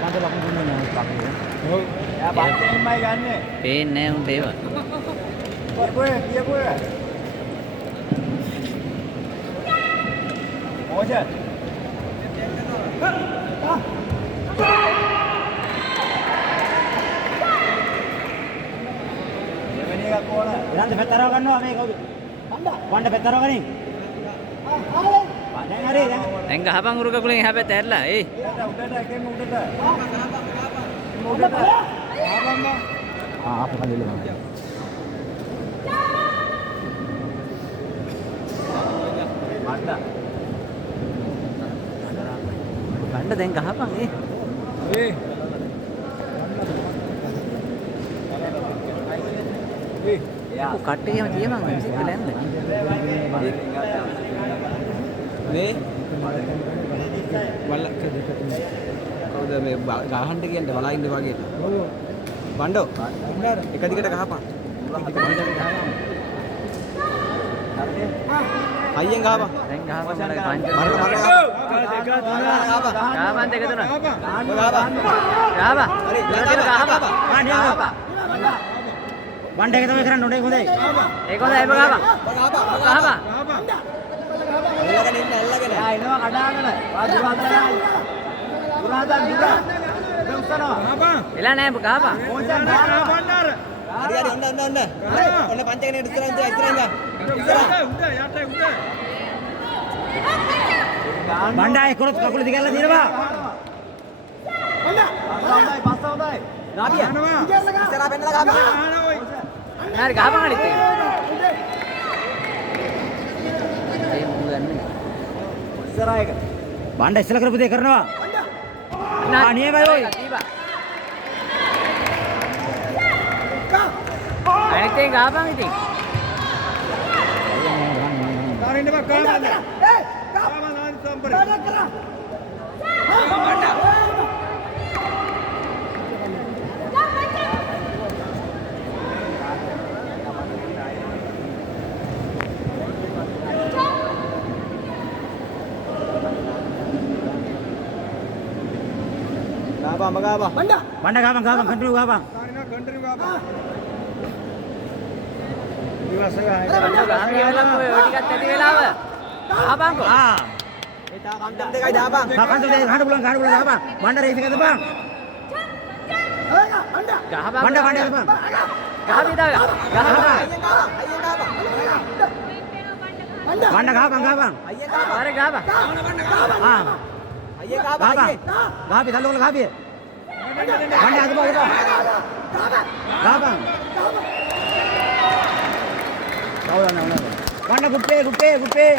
පන්ති ලකුණු දුන්නේ නැහැ පක්කේ. ඔව්. එයා පන්තිෙන්මයි ගන්නෙ. පේන්නේ නැහැ උන්ට ඒවා. කොහෙ? මොකද? දෙවෙනි එක කොහොන? ඉරන්ද පෙත්තරව ගන්නවා මේ කවුද? වණ්ඩ පෙත්තරව ගනින්. දැන් හරි දැන්. දැන් ගහපන් උරු කකුලෙන් එහා පැත්ත ඇරලා. උඩට එකෙන් උඩට. ආ අපේ කල්ලි ලම. ගන්න දැන් ගහපන් ඒ. යා කට්ටියම තියමන් සිංහල යන්න. මේ වල කවුද මේ ගහන්න කියන්නේ බලා ඉන්න වගේ. බණ්ඩෝ එක දිගට ගහපන්. අයියෙන් ගහපන්. දැන් ගහපන් මල පංච. ගහපන් දෙක තුන. ගහපන්. හරි ගහපන්. වණ්ඩ එක තමයි කරන්න උඩේ හොඳයි. ඒක හොඳයි ඒක ගහපන්. ගහපන්. එල්ලගෙන ඉන්න එල්ලගෙන. එයා එනවා කඩාගෙන. වා දුරහතයි. දුරහතන් දුර. දොස්සනවා. එලා නෑ ගහපන්. මොචන් ගහනවා. හරි හරි ඔන්න. ඔන්න පංචකනේ ඉස්සරහින් ඉස්සරහින්. වණ්ඩ ආයේ කරොත් කකුල දිගල්ලා දිනනවා. පස්ස හොඳයි. නාබිය. ඉස්සරහ පෙන්නලා ගහපන්. හරි ගහපන් අනිත් එක. ඒ මුළු ගන්න. ඉස්සරහ එක. වණ්ඩ ඉස්සලා කරපු දේ කරනවා. නියමයි ඔය. අනිත් එක ගහපන් ඉතින්. කාරින්න බා කාමන්න. කාමන්න ආන් සම්පරේ. Gapa. වණ්ඩ ගහපන් කන්ටිනියු ගහපන්. කන්ටිනියු ගහපන්. ඊවස ගහයි. ගහන වෙලාව ඔය ටිකක් ඇති වෙලාව. ගහපන්කෝ. ආ. ඒ තා කන්ටම් දෙකයි දාපන්. කන්ට දෙක ගහන්න පුළුවන් ගහපන්. වණ්ඩ රේස් එක දපන්. ගහපන්. වණ්ඩ දපන්. ගහපි දාග. ගහපන්. වණ්ඩ ගහපන්. අයියෙන් ගහපන්. අර ගහපන්. ආ. අයියෙන් ගහපන්. ගහපන්. ගහපි තල්ලු කරලා ගහපි. වණ්ඩ අදපන්. ගහපන්. වණ්ඩ කුප්පේ.